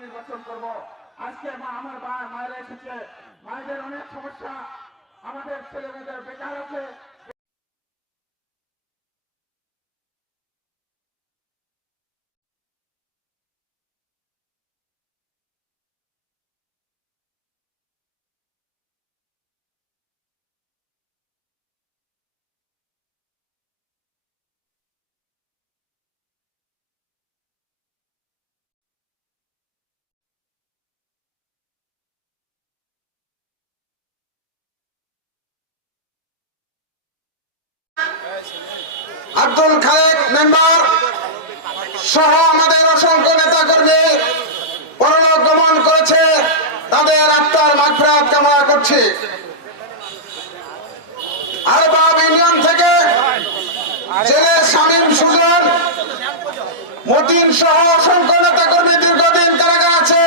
নির্বাচন করব। আজকে মা, আমার মা, মায়েরা এসেছে। মায়েদের অনেক সমস্যা। আমাদের ছেলে মেয়েদের বেকার আছে। আব্দুল খালেক মেম্বার সহ আমাদের অসংখ্য নেতা কর্মী পরলোক গমন করেছে। তাদের আত্মার মাগফিরাত কামনা করছি। আরবাব ইউনিয়ন থেকে জেলে শামীম সুজন, মতিন সহ অসংখ্য নেতা কর্মী দীর্ঘদিন কারাগার আছে।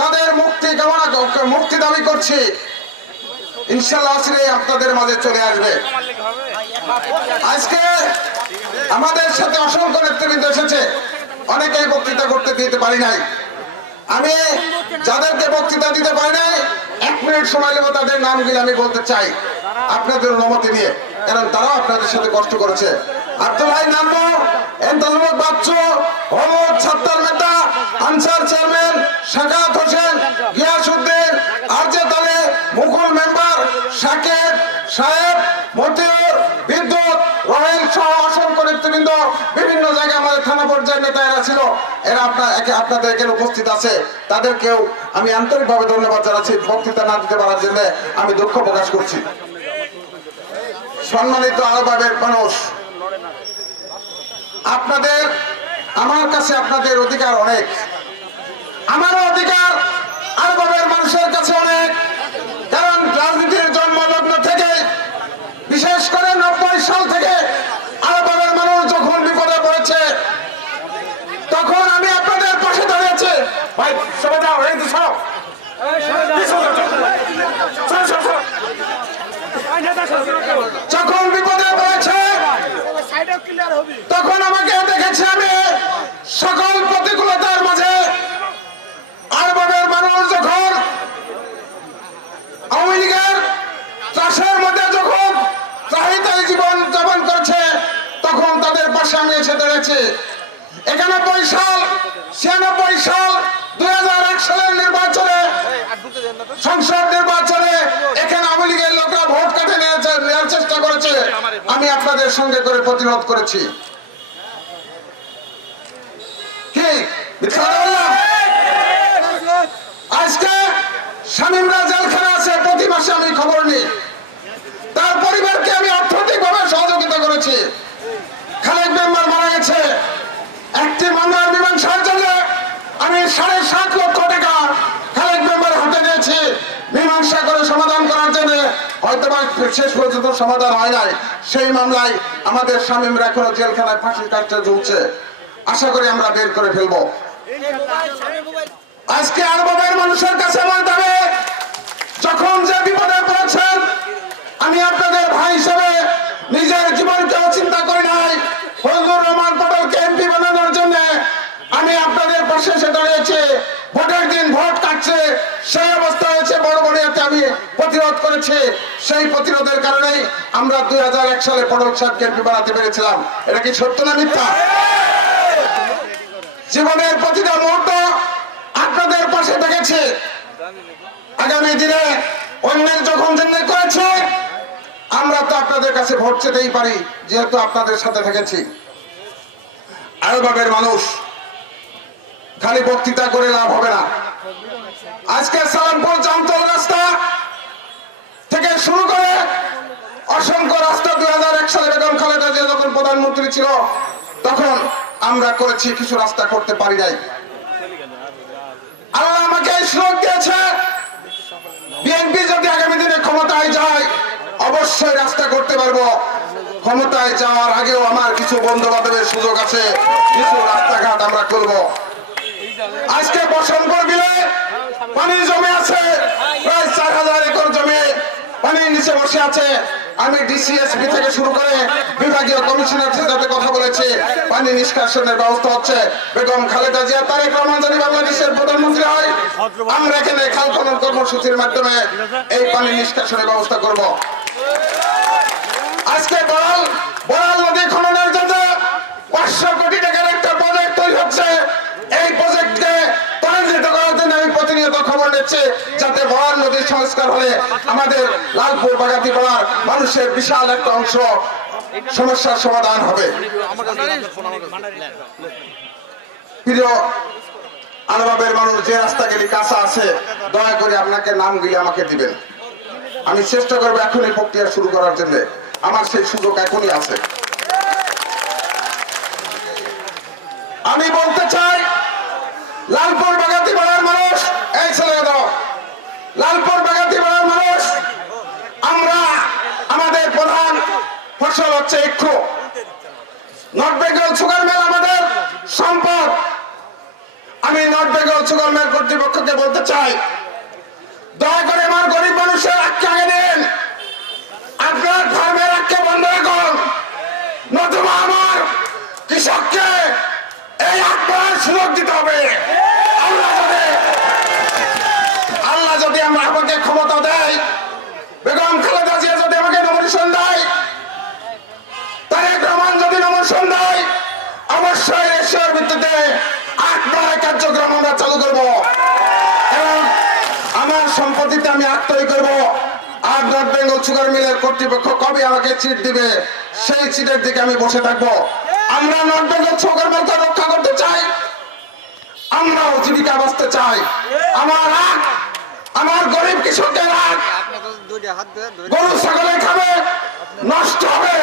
তাদের মুক্তি কামনা মুক্তি দাবি করছি। ইনশাল্লাহ আসলে আপনাদের মাঝে চলে আসবে। আজকে আমাদের সাথে অসংখ্য নেতৃবৃন্দ এসেছে। অনেকেই বক্তৃতা করতে দিতে পারি নাই। আমি যাদেরকে বক্তৃতা দিতে পারি নাই, এক মিনিট সময় নেব তাদের নামগুলি আমি বলতে চাই। আপনাদের অনুমতি নিয়ে, কারণ তারাও আপনাদের সাথে কষ্ট করেছে। আব্দুল্লাহ বাচ্চু সাত্তার মেটা আনসার চেয়ারম্যান শাকাত হোসেন, গিয়াসউদ্দিন আরজেদ আলী মুকুল মেম্বার শাকিব সাহেব, মতিউর বিদ্যুৎ রহেল সহ অসংখ্য নেতৃবৃন্দ, বিভিন্ন জায়গায় আমাদের থানা পর্যায়ের ছিল। এরা আপনার আপনাদের এখানে উপস্থিত আছে। তাদেরকেও আমি আন্তরিকভাবে ধন্যবাদ জানাচ্ছি। বক্তৃতা না দিতে পারার জন্য আমি দুঃখ প্রকাশ করছি। সম্মানিত আরবাবের মানুষ, আপনাদের, আমার কাছে আপনাদের অধিকার অনেক। আমারও অধিকার আরবের মানুষের কাছে অনেক। কারণ রাজনীতির জন্মলগ্ন থেকে বিশেষ করে নব্বই সাল থেকে মানুষ যখন বিপদে পড়েছে, তখন আমি আপনাদের পাশে দাঁড়িয়েছি। ভাই, সবাই যাও, এই সব যখন বিপদে পড়েছে তখন আমাকে দেখেছি আমি সকল প্রতিকূলতার মাঝে আরবের মানুষ যখন আওয়ামী লীগের চাষের মধ্যে যখন চাহিদায় জীবন যাপন করছে তখন তাদের পাশে আমি এসে দাঁড়িয়েছি একানব্বই সাল ছিয়ানব্বই সাল দুই হাজার এক সালের নির্বাচনে সংসদ নির্বাচনে এখানে আওয়ামী লীগের লোকরা ভোট কাটে নিয়েছে নেওয়ার চেষ্টা করেছে আমি আপনাদের সঙ্গে করে প্রতিরোধ করেছি? আজকে শামীমরা জেলখানা আছে প্রতি মাসে আমি খবর নিই তার পরিবারকে আমি অর্থনৈতিকভাবে সহযোগিতা করেছি খালেক মেম্বার মারা গেছে একটি মামলার মীমাংসার জন্য আমি সাড়ে সাত লক্ষ টাকা খালেক মেম্বার হাতে নিয়েছি মীমাংসা করে সমাধান করার জন্য হয়তো বা শেষ পর্যন্ত সমাধান হয় নাই। সেই মামলায় আমাদের স্বামীরা এখনও জেলখানায় ফাঁসির কাজটা ঝুলছে। আশা করি আমরা বের করে ফেলব। আজকে আরবের মানুষের কাছে আমার দাবি যখন যে বিপদে পড়েছেন, আমি আপনাদের ভাই হিসেবে নিজের জীবনকেও চিন্তা করি নাই। ফজলুর রহমান পটলকে এমপি বানানোর জন্য আমি আপনাদের পাশে এসে দাঁড়িয়েছি। ভোটের দিন ভোট কাটছে, সেই অবস্থা প্রতিরোধ করেছি। সেই প্রতিরোধের কারণেই আমরা দুই সালে পটল সাহেবকে এমপি বানাতে পেরেছিলাম। এটা কি সত্য না মিথ্যা? জীবনের প্রতিটা মুহূর্ত আপনাদের পাশে দেখেছি। আগামী দিনে অন্যের যখন জন্য করেছে, আমরা তো আপনাদের কাছে ভোট চেতেই পারি, যেহেতু আপনাদের সাথে থেকেছি। আরবের মানুষ, খালি বক্তৃতা করে লাভ হবে না। আজকে সালামপুর জামতল রাস্তা থেকে শুরু করে অসংখ্য রাস্তা দুই হাজার এক সালে বেগম খালেদা জিয়া যখন প্রধানমন্ত্রী ছিল, তখন আমরা করেছি কিছু রাস্তা করতে পারি নাই। আল্লাহ আমাকে সুযোগ দিয়েছে। বিএনপি যদি আগামী দিনে ক্ষমতায় যায়, অবশ্যই রাস্তা করতে পারব। ক্ষমতায় যাওয়ার আগেও আমার কিছু বন্ধু বান্ধবের সুযোগ আছে, কিছু রাস্তাঘাট আমরা করব আজকে বসন্তপুর বিলে পানি জমে আছে, প্রায় চার হাজার একর জমি। পানির নিচে বসে আছে। আমি ডিসিএসপি থেকে শুরু করে বিভাগীয় কমিশনার সাথে কথা বলেছি। পানি নিষ্কাশনের ব্যবস্থা হচ্ছে। বেগম খালেদা জিয়া তারেক রহমান যদি বাংলাদেশের প্রধানমন্ত্রী হয়। আমরা এখানে খাল খনন কর্মসূচির মাধ্যমে এই পানি নিষ্কাশনের ব্যবস্থা করব। আজকে বড়াল বড়াল নদী খননের জন্য পাঁচশো কোটি টাকার একটা প্রজেক্ট তৈরি হচ্ছে এই প্রজেক্টকে ত্বরান্বিত করার জন্য আমি খবর যাতে বড়াল নদীর সংস্কার হলে আমাদের লালপুর বাগাতি পাড়ার মানুষের বিশাল একটা অংশ সমস্যার সমাধান হবে। আলবাবের মানুষ, যে রাস্তা গেলি কাঁচা আছে, দয়া করে আপনাকে নামগুলি আমাকে দিবেন। আমি চেষ্টা করব এখনই প্রক্রিয়া শুরু করার জন্য। আমার সেই সুযোগ এখনই আছে। আমি বলতে চাই, লালপুর লালপুর বাগাতি পাড়ার মানুষ, আমরা আমাদের প্রধান ফসল হচ্ছে ইক্ষু। নর্থ বেঙ্গল সুগার মিল আমাদের সম্পদ। আমি নর্থ বেঙ্গল সুগার মিল কর্তৃপক্ষকে বলতে চাই, দয়া করে আমার গরিব মানুষের আটকে আগে দিন। আপনার ফার্মের আটকে বন্ধ রাখুন। নতুবা আমার কৃষককে এই আটকার সুযোগ দিতে হবে। আল্লাহ যদি আমরা আমাকে ক্ষমতা দেয় বেগম খালেদা জিয়া যদি আমাকে নমিনেশন দেয়, তারেক রহমান যদি নমিনেশন দেয়, অবশ্যই এশিয়ার ভিত্তিতে আট নয় কার্যক্রম আমরা চালু করব। আমার সম্পত্তিতে আমি আট করব। আর নর্থ বেঙ্গল সুগার মিলের কর্তৃপক্ষ কবে আমাকে চিট দিবে, সেই চিটের দিকে আমি বসে থাকব। আমরা নর্থ বেঙ্গল সুগার মিলকে রক্ষা করতে চাই। আমরাও জীবিকা বাঁচতে চাই। আমার আখ আমার গরিব কৃষকের আখ গরু, ছাগলে খাবে, নষ্ট হবে,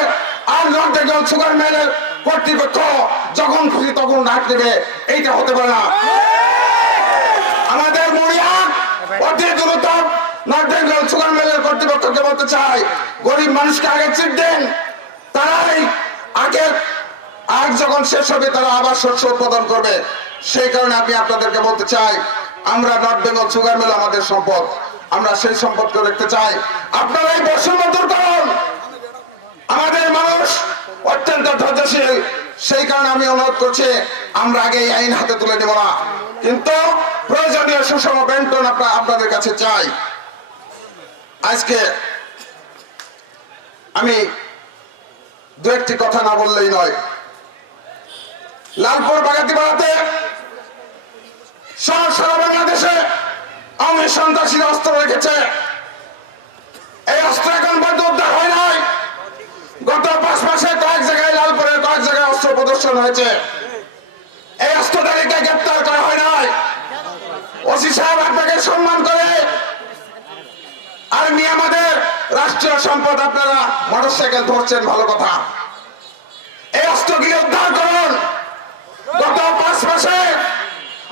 আর নর্থ বেঙ্গল সুগার মিলের কর্তৃপক্ষ যখন খুশি তখন ডাক দেবে। এইটা হতে পারে না। আমাদের মরিয়া অতি দ্রুত নর্থ বেঙ্গল সুগার মিলের কর্তৃপক্ষকে বলতে চাই গরিব মানুষকে আগে চিট দেন। তারাই আগে আগ যখন শেষ হবে তারা আবার শস্য উৎপাদন করবে। সেই কারণে আমি আপনাদেরকে বলতে চাই আমরা নর্থ বেঙ্গল সুগার মিল আমাদের সম্পদ। আমরা সেই সম্পদকে দেখতে চাই। আপনারা এই করুন আমাদের মানুষ অত্যন্ত ধৈর্যশীল। সেই কারণে আমি অনুরোধ করছি, আমরা আগে এই আইন হাতে তুলে দেব না। কিন্তু প্রয়োজনীয় সুষম বেন্টন আপনার আপনাদের কাছে চাই। আজকে আমি দু একটি কথা না বললেই নয়। লালপুর বাগাতি সহ এই অস্ত্র এখন গ্রেপ্তার করা হয় নাই। ওসি সাহেব আপনাকে সম্মান করে। আর্মি আমাদের রাষ্ট্রীয় সম্পদ আপনারা মোটরসাইকেল ধরছেন, ভালো কথা এই অস্ত্রগুলি উদ্ধার করুন গত পাঁচ মাসে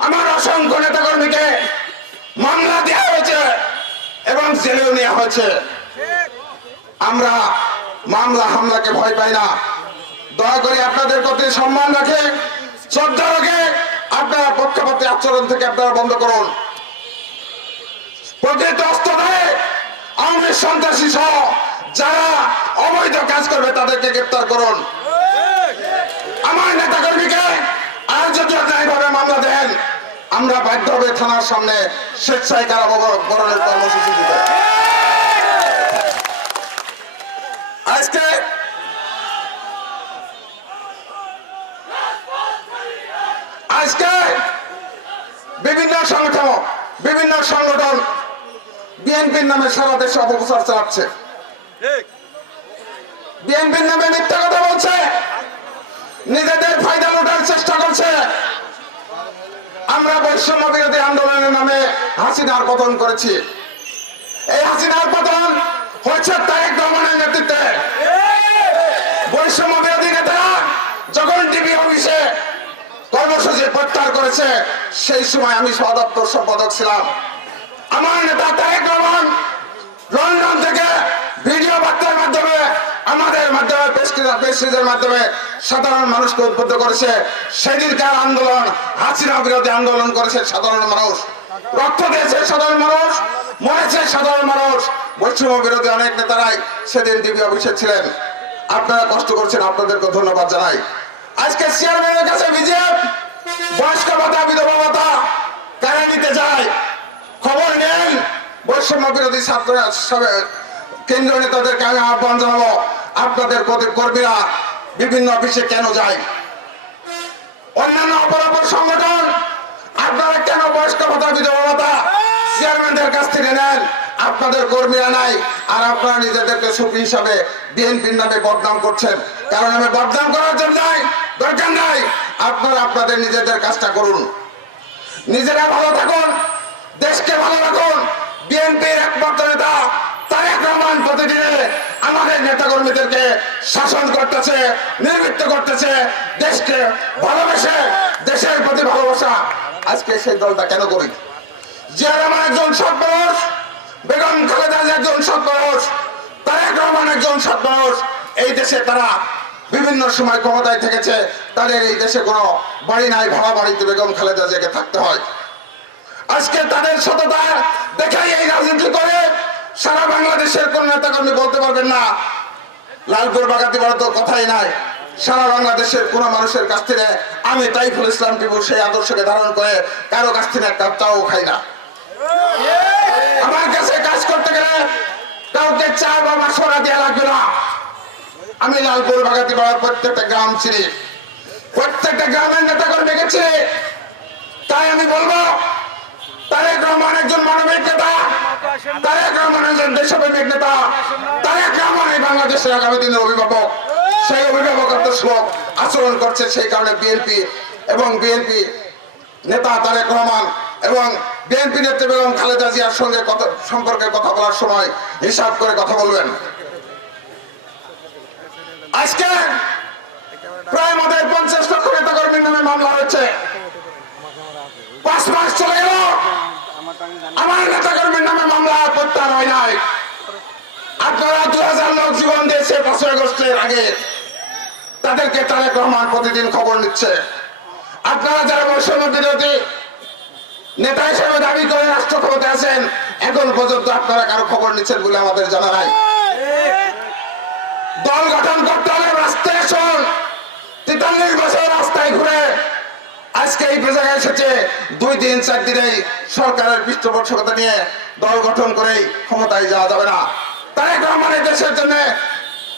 আমার অসংখ্য নেতা কর্মীকে মামলা দেওয়া হয়েছে এবং জেলেও নেওয়া হয়েছে। আমরা মামলা হামলাকে ভয় পাই না। দয়া করে আপনাদের প্রতি সম্মান রাখে, শ্রদ্ধা রাখে, আপনারা পক্ষপাতি আচরণ থেকে আপনারা বন্ধ করুন। প্রকৃত অস্ত্র ধরে আওয়ামী সন্ত্রাসী সহ যারা অবৈধ কাজ করবে তাদেরকে গ্রেপ্তার করুন। আমার নেতা কর্মীকে আর যদি এইভাবে মামলা দেন আমরা বাধ্য হবে থানার সামনে স্বেচ্ছায় কারাবরণের কর্মসূচি দিতে আজকে আজকে বিভিন্ন সংগঠন বিভিন্ন সংগঠন বিএনপির নামে সারা দেশে অপপ্রচার চালাচ্ছে। বিএনপির নামে মিথ্যা কথা বলছে। নিজেদের ফায়দা লুটার চেষ্টা করছে। আমরা বৈষম্য বিরোধী আন্দোলনের নামে হাসিনার পতন করেছি। এই হাসিনার পতন হয়েছে তারেক রহমানের নেতৃত্বে। বৈষম্য বিরোধী নেতারা যখন টিভি অফিসে কর্মসূচি প্রত্যাহার করেছে, সেই সময় আমি সদপ্তর সম্পাদক ছিলাম। আমার নেতা তারেক রহমান লন্ডন থেকে ভিডিও বার্তার মাধ্যমে আমাদের মাধ্যমে প্রেসক্রিজের মাধ্যমে সাধারণ মানুষকে উদ্বুদ্ধ করেছে। সেদিনকার আন্দোলন, হাসিনা বিরোধী আন্দোলন করেছে সাধারণ মানুষ। রক্ত দিয়েছে সাধারণ মানুষ, মরেছে সাধারণ মানুষ। বৈষম্য বিরোধী অনেক নেতারাই সেদিন ডিবি অফিসে ছিলেন। আপনারা কষ্ট করছেন, আপনাদেরকে ধন্যবাদ জানাই। আজকে চেয়ারম্যানের কাছে বিজেপ, বয়স্ক ভাতা, বিধবা ভাতা কারা নিতে যায়? খবর নেন, বৈষম্য বিরোধী ছাত্র কেন্দ্রীয় নেতাদেরকে আমি আহ্বান জানাব। আপনাদের কর্মী- কর্মীরা বিভিন্ন অফিসে কেন যায়? অন্যান্য অপরাপর সংগঠন, আপনারা কেন বয়স্ক ভাতা বিধবা চেয়ারম্যানদের কাছ থেকে নেন? আপনাদের কর্মীরা নাই, আর আপনারা নিজেদেরকে সুফি হিসাবে বিএনপির নামে বদনাম করছেন। কারণ আমি বদনাম করার জন্য নাই, দরকার নাই। আপনারা আপনাদের নিজেদের কাজটা করুন। নিজেরা ভালো থাকুন, দেশকে ভালো রাখুন। বিএনপির একমাত্র নেতা তারেক রহমান প্রতিদিনে আমাদের নেতা শাসন করতেছে, নির্বৃত্ত করতেছে, দেশকে ভালোবেসে, দেশের প্রতি ভালোবাসা। আজকে সেই দলটা কেন করি? জিয়া রহমান একজন সৎ বেগম খালেদা একজন সৎ মানুষ রহমান একজন সৎ এই দেশে তারা বিভিন্ন সময় ক্ষমতায় থেকেছে, তাদের এই দেশে কোনো বাড়ি নাই, ভাড়া বাড়িতে বেগম খালেদা জিয়াকে থাকতে হয়। আজকে তাদের সততা দেখাই এই রাজনীতি করে সারা বাংলাদেশের কোন নেতা কর্মী বলতে পারবেন না। লালপুর বাগাতি বড় তো কথাই নাই। সারা বাংলাদেশের কোন মানুষের কাছ থেকে আমি তাইফুল ইসলাম টিপু সেই আদর্শকে ধারণ করে কারও কাছ থেকে একটা চাও খাই না। আমার কাছে কাজ করতে গেলে কাউকে চা বা মাসরা দেওয়া লাগবে না। আমি লালপুর বাগাতি পাড়ার প্রত্যেকটা গ্রাম চিনি। প্রত্যেকটা গ্রামের নেতা কর্মী গেছি তাই আমি বলব, তারেক রহমান একজন মানবিক নেতা। তারেক রহমান একজন দেশপ্রেমিক নেতা, তারেক রহমান এই বাংলাদেশের আগামী দিনের অভিভাবক, সেই অভিভাবকত্ব শ্লোক আচরণ করছে সেই কারণে বিএনপি এবং বিএনপি নেতা তারেক রহমান এবং বিএনপি নেত্রী বেগম খালেদা জিয়ার সঙ্গে সম্পর্কে কথা বলার সময় হিসাব করে কথা বলবেন। আজকে প্রায় আমাদের পঞ্চাশ লক্ষ নেতা কর্মীর নামে মামলা হয়েছে। পাঁচ মাস চলে গেল। আমার নেতা কর্মীর নামে মামলা প্রত্যাহার হয় নাই। আপনারা দু হাজার লোক জীবন দিয়েছে পাঁচই আগস্টের আগে তাদেরকে তারেক রহমান প্রতিদিন খবর নিচ্ছে। আপনারা যারা বৈষম্য নেতা হিসেবে দাবি করে রাষ্ট্র ক্ষমতায় আছেন, এখন পর্যন্ত আপনারা কারও খবর নিচ্ছেন বলে আমাদের জানা নাই। দল গঠন করতে হলে রাস্তায় আসুন তেতাল্লিশ বছর রাস্তায় ঘুরে আজকে এই জায়গায় এসেছে। দুই দিন, চার দিনেই সরকারের পৃষ্ঠপোষকতা নিয়ে দল গঠন করেই ক্ষমতায় যাওয়া যাবে না। তারেক রহমানের দেশের জন্য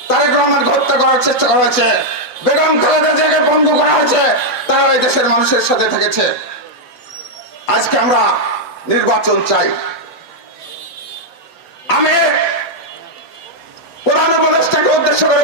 তারেক রহমানকে হত্যা করার চেষ্টা করা হয়েছে। বেগম খালেদা জিয়াকে বন্ধ করা হয়েছে। তারা এই দেশের মানুষের সাথে থেকেছে। আজকে আমরা নির্বাচন চাই। আমি প্রধান উপদেষ্টাকে উদ্দেশ্য করে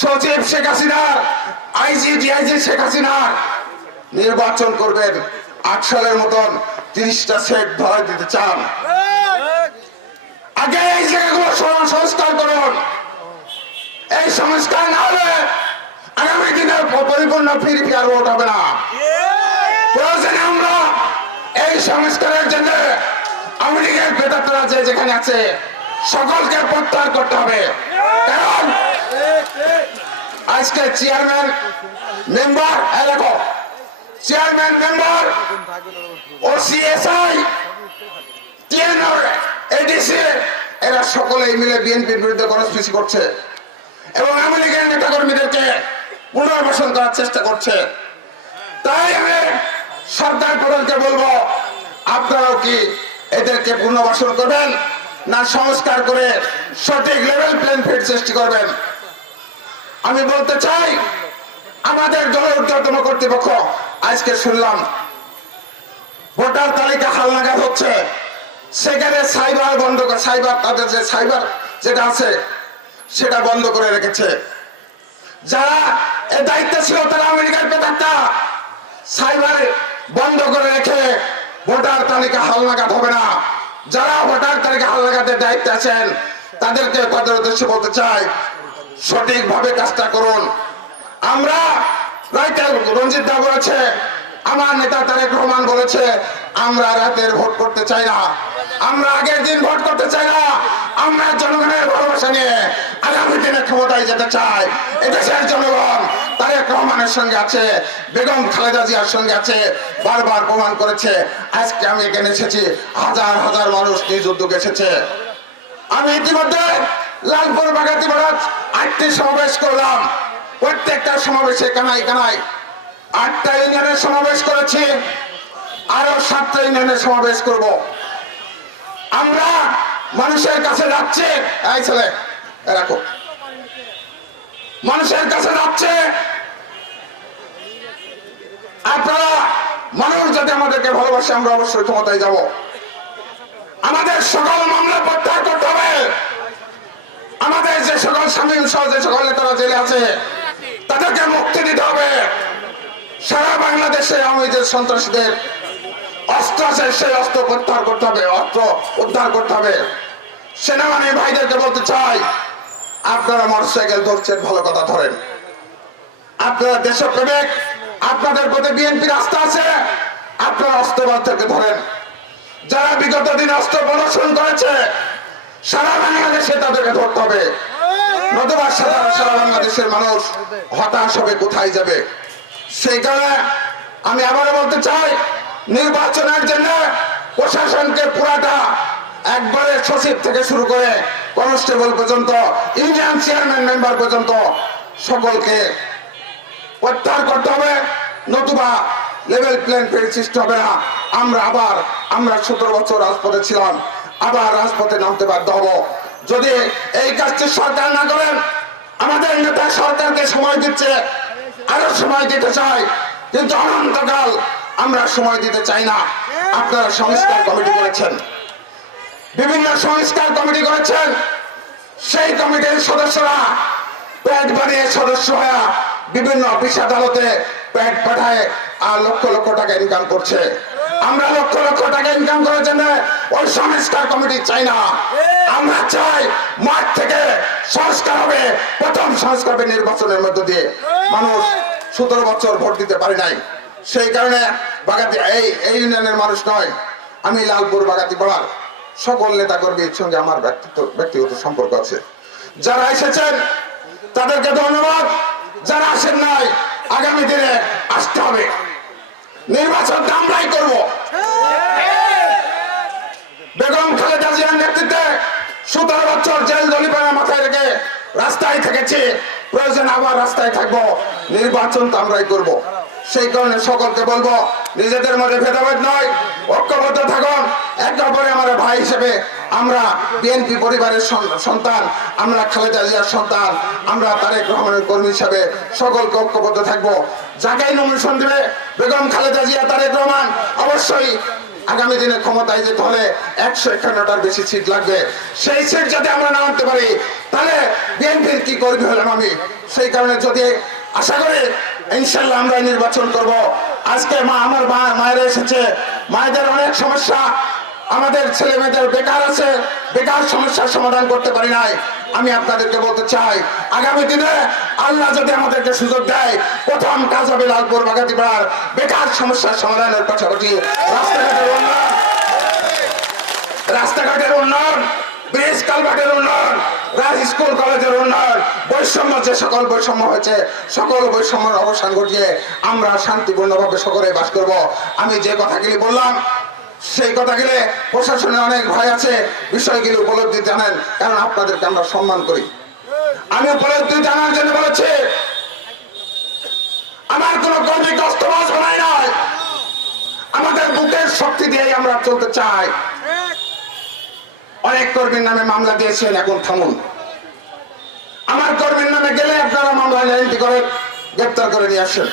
সচিব শেখ হাসিনার আইজি, ডিআইজি শেখ হাসিনার নির্বাচন করবেন। আট সালের মতন তিরিশটা সেট ধরা দিতে চান। আগে এই জায়গাগুলো সংস্কার করুন। এই সংস্কার না হলে আগামী দিনে পরিপূর্ণ ফিরি ফিয়ার ভোট হবে না। প্রয়োজনে আমরা এই সংস্কারের জন্য আওয়ামী লীগের যে যেখানে আছে, সকলকে প্রত্যাহার করতে হবে। কারণ আজকে চেয়ারম্যান মেম্বার দেখো, চেয়ারম্যান মেম্বার ও সিএসআই এডিসি, এরা সকলেই মিলে বিএনপির বিরুদ্ধে কনস্পিসি করছে। এবং আওয়ামী লীগের নেতা কর্মীদেরকে পুনর্বাসন করার চেষ্টা করছে। তাই আমি সরকার প্রধানকে বলব, আপনারাও কি এদেরকে পুনর্বাসন করবেন না সংস্কার করে সঠিক লেভেল প্লেন ফিট সৃষ্টি করবেন? আমি বলতে চাই, আমাদের দলের ঊর্ধ্বতম কর্তৃপক্ষ, আজকে শুনলাম, ভোটার তালিকা হালনাগাদ হচ্ছে। সেখানে সাইবার বন্ধ সাইবার তাদের যে সাইবার যেটা আছে, সেটা বন্ধ করে রেখেছে। যারা এ দায়িত্ব ছিল তারা আমেরিকার পেতারটা সাইবার বন্ধ করে রেখে ভোটার তালিকা হালনাগাদ হবে না। যারা ভোটার তালিকা হালনাগাদের দায়িত্বে আছেন, তাদেরকে তাদের উদ্দেশ্যে বলতে চাই সঠিকভাবে কাজটা করুন। আমরা রঞ্জিত দা বলেছে আমার নেতা তারেক রহমান বলেছে, আমরা রাতের ভোট করতে চাই না। আমরা আগের দিন ভোট করতে চাই না। আমরা জনগণের ভালোবাসা নিয়ে আগামী দিনে ক্ষমতায় যেতে চাই। এদেশের জনগণ তারেক রহমানের সঙ্গে আছে, বেগম খালেদা জিয়ার সঙ্গে আছে, বারবার প্রমাণ করেছে। আজকে আমি এখানে এসেছি, হাজার হাজার মানুষ নিজ উদ্যোগে এসেছে। আমি ইতিমধ্যে লালপুর বাগাতি বারাত আটটি সমাবেশ করলাম। প্রত্যেকটা সমাবেশে কানাই কানাই আটটা ইউনিয়নের সমাবেশ করেছি আরও সাতটা ইউনিয়নের সমাবেশ করব। আমরা মানুষের কাছে যাচ্ছে এই ছেলে রাখো। মানুষের কাছে যাচ্ছে আপনারা মানুষ যদি আমাদেরকে ভালোবাসে, আমরা অবশ্যই ক্ষমতায় যাব। আমাদের সকল মামলা প্রত্যাহার করতে হবে। আমাদের যে সকল স্বামী সহ যে সকল নেতারা জেলে আছে, তাদেরকে মুক্তি দিতে হবে। সারা বাংলাদেশে আমি যে সন্ত্রাসীদের অস্ত্র আছে, সেই অস্ত্র প্রত্যাহার করতে হবে, অস্ত্র উদ্ধার করতে হবে। সেনাবাহিনী ভাইদেরকে বলতে চাই, আপনারা মোটরসাইকেল ধরছেন, ভালো কথা ধরেন। আপনারা দেশপ্রেমিক, আপনাদের প্রতি বিএনপির আস্থা আছে, আপনারা অস্ত্রবাদদেরকে ধরেন। যারা বিগত দিন অস্ত্র সারা বাংলাদেশে তাদেরকে ধরতে হবে। নতুবা সারা সারা বাংলাদেশের মানুষ হতাশ হবে, কোথায় যাবে? সেই কারণে আমি আবারও বলতে চাই, নির্বাচনের জন্য প্রশাসনকে পুরাটা একবারে সচিব থেকে শুরু করে কনস্টেবল পর্যন্ত, ইউনিয়ন চেয়ারম্যান মেম্বার পর্যন্ত সকলকে প্রত্যাহার করতে হবে। নতুবা লেভেল প্লেন ফিল্ড সৃষ্টি হবে না। আমরা আবার, আমরা সতেরো বছর রাজপথে ছিলাম। আবার রাজপথে নামতে বাধ্য হব। যদি এই কাজটি সরকার না করেন, আমাদের নেতা সরকারকে সময় দিচ্ছে, আরও সময় দিতে চাই কিন্তু অনন্তকাল আমরা সময় দিতে চাই না। আপনারা সংস্কার কমিটি করেছেন। বিভিন্ন সংস্কার কমিটি করেছেন। সেই কমিটির সদস্যরা প্যাট বানিয়ে সদস্য হয়ে বিভিন্ন অফিস আদালতে প্যাট পাঠায় আর লক্ষ লক্ষ টাকা ইনকাম করছে। আমরা লক্ষ লক্ষ টাকা ইনকাম করার জন্য ওই সংস্কার কমিটি চাই না। আমরা চাই মাঠ থেকে সংস্কার হবে প্রথম সংস্কার হবে নির্বাচনের মধ্য দিয়ে। মানুষ সতেরো বছর ভোট দিতে পারে নাই। সেই কারণে বাগাতি এই এই ইউনিয়নের মানুষ নয় আমি লালপুর বাগাতি পাড়ার সকল নেতা কর্মীর সঙ্গে আমার ব্যক্তিত্ব ব্যক্তিগত সম্পর্ক আছে। যারা এসেছেন তাদেরকে ধন্যবাদ। যারা আসেন নাই আগামী দিনে আসতে হবে। নির্বাচন আমরাই করব। বেগম খালেদা জিয়ার নেতৃত্বে সতেরো বছর জেল দলিপানা মাথায় রেখে রাস্তায় থেকেছি। প্রয়োজন আবার রাস্তায় থাকব। নির্বাচন তো আমরাই করব। সেই কারণে সকলকে বলব নিজেদের মধ্যে ভেদাভেদ নয়, ঐক্যবদ্ধ থাকুন। একে অপরে আমার ভাই হিসেবে আমরা বিএনপি পরিবারের সন্তান, আমরা খালেদা জিয়ার সন্তান, আমরা তারেক রহমানের কর্মী হিসাবে সকলকে ঐক্যবদ্ধ থাকব। যাকেই নমিনেশন দেবে, বেগম খালেদা জিয়া, তারেক রহমান, অবশ্যই আগামী দিনে ক্ষমতায় যেতে হলে একশো একান্নটার বেশি সিট লাগবে। সেই সিট যদি আমরা না আনতে পারি, তাহলে বিএনপির কি করবি হলাম আমি? সেই কারণে যদি আশা করি, ইনশাল্লাহ আমরা নির্বাচন করব। আজকে মা আমার মা, মায়েরা এসেছে। মায়েদের অনেক সমস্যা। আমাদের ছেলে মেয়েদের বেকার আছে। বেকার সমস্যার সমাধান করতে পারি নাই। আমি আপনাদেরকে বলতে চাই, আগামী দিনে আল্লাহ যদি আমাদেরকে সুযোগ দেয়, প্রথম কাজ হবে লালপুর বাগাতিপাড়ার বেকার সমস্যার সমাধানের পাশাপাশি রাস্তাঘাটের উন্নয়ন। রাস্তাঘাটের উন্নয়ন। ব্রিজ কালভার্টের উন্নয়ন, রাজ স্কুল, কলেজের উন্নয়ন, বৈষম্য যে সকল বৈষম্য হয়েছে, সকল বৈষম্যের অবসান ঘটিয়ে আমরা শান্তিপূর্ণভাবে সকলে বাস করব। আমি যে কথাগুলি বললাম, সেই কথাগুলি প্রশাসনে অনেক ভয় আছে, বিষয়গুলি উপলব্ধি জানেন, কারণ আপনাদেরকে আমরা সম্মান করি। আমি উপলব্ধি জানার জন্য বলেছি, আমার কোনো কর্মী বানাই নয় আমাদের বুকের শক্তি দিয়েই আমরা চলতে চাই। অনেক কর্মীর নামে মামলা দিয়েছেন, এখন থামুন। আমার কর্মীর নামে গেলে আপনারা মামলা নিয়ন্ত্রণ করে গ্রেপ্তার করে নিয়ে আসেন।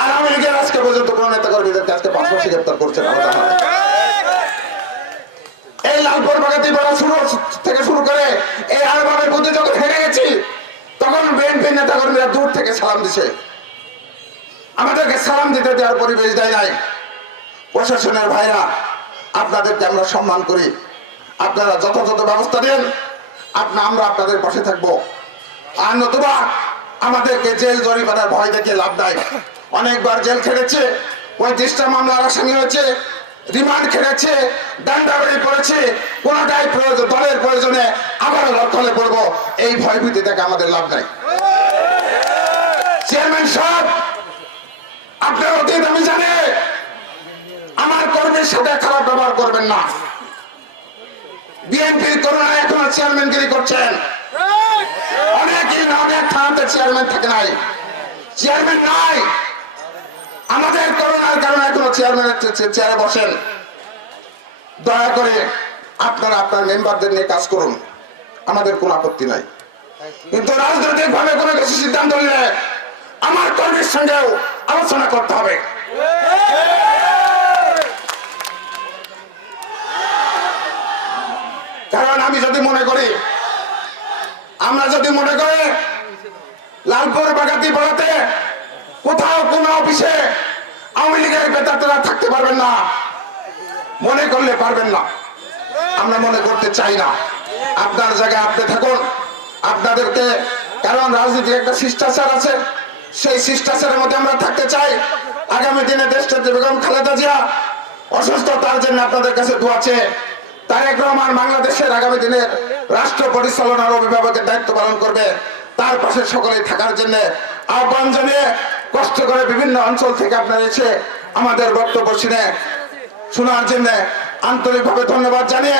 আর আওয়ামী লীগের আজকে পর্যন্ত কোন নেতা কর্মীদেরকে আজকে পাঁচ মাসে গ্রেপ্তার করছেন। এই লালপুর বাগাতি বেড়া শুরু থেকে শুরু করে এই আলবামের বুদ্ধি যখন হেরে গেছি, তখন বিএনপি নেতা কর্মীরা দূর থেকে সালাম দিছে। আমাদেরকে সালাম দিতে দেওয়ার পরিবেশ দেয় নাই। প্রশাসনের ভাইরা, আপনাদেরকে আমরা সম্মান করি। আপনারা যথাযথ ব্যবস্থা নেন। আপনা আমরা আপনাদের পাশে থাকব। আর নতুবা আমাদেরকে জেল জরিমানার ভয় দেখে লাভ নাই। অনেকবার জেল খেটেছে, পঁয়ত্রিশটা মামলার আসামি হয়েছে, রিমান্ড খেটেছে, ডান্ডাবাড়ি করেছে। কোনটাই প্রয়োজন, দলের প্রয়োজনে আবারও লক্ষলে পড়ব। এই ভয়ভীতি থেকে আমাদের লাভ নাই। চেয়ারম্যান সাহেব, আপনার অতীত আমি জানি। আমার কর্মীর সাথে খারাপ ব্যবহার করবেন না। বিএনপির করোনা এখনও চেয়ারম্যানগিরি করছেন। অনেক অনেক থানাতে চেয়ারম্যান থাকে নাই। চেয়ারম্যান নাই। আমাদের করোনার কারণে এখনও চেয়ারম্যানের চে- চে- চেয়ারে বসেন। দয়া করে আপনারা আপনার মেম্বারদের নিয়ে কাজ করুন। আমাদের কোনো আপত্তি নাই। কিন্তু রাজনৈতিক ভাবে কোনো কিছু সিদ্ধান্ত নিলে আমার কর্মীর সঙ্গেও আলোচনা করতে হবে কারণ আমি যদি মনে করি, আমরা যদি মনে করি, লালপুর বাগাতি পাড়াতে কোথাও কোন অফিসে আওয়ামী লীগের বেতারা থাকতে পারবেন না। মনে করলে পারবেন না। আমরা মনে করতে চাই না। আপনার জায়গায় আপনি থাকুন। আপনাদেরকে, কারণ রাজনীতির একটা শিষ্টাচার আছে। সেই শিষ্টাচারের মধ্যে আমরা থাকতে চাই। আগামী দিনে দেশটাতে বেগম খালেদা জিয়া অসুস্থ তার জন্য আপনাদের কাছে দোয়াছে তারেক রহমান বাংলাদেশের আগামী দিনের রাষ্ট্র পরিচালনার অভিভাবকের দায়িত্ব পালন করবে। তার পাশে সকলেই থাকার জন্য আহ্বান জানিয়ে কষ্ট করে বিভিন্ন অঞ্চল থেকে আপনারা এসে আমাদের বক্তব্য শুনে শোনার জন্য আন্তরিকভাবে ধন্যবাদ জানিয়ে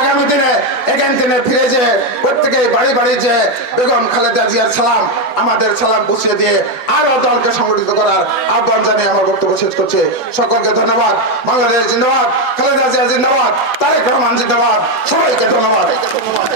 আগামী দিনে এখান দিনে ফিরে যে প্রত্যেকে বাড়ি বাড়ি যে বেগম খালেদা জিয়ার সালাম, আমাদের সালাম পুষিয়ে দিয়ে আরও দলকে সংগঠিত করার আহ্বান জানিয়ে আমার বক্তব্য শেষ করছে। সকলকে ধন্যবাদ। বাংলাদেশ জিন্দাবাদ, খালেদা জিয়া জিন্দাবাদ, তারেক রহমান জিন্দাবাদ। সবাইকে ধন্যবাদ ধন্যবাদ।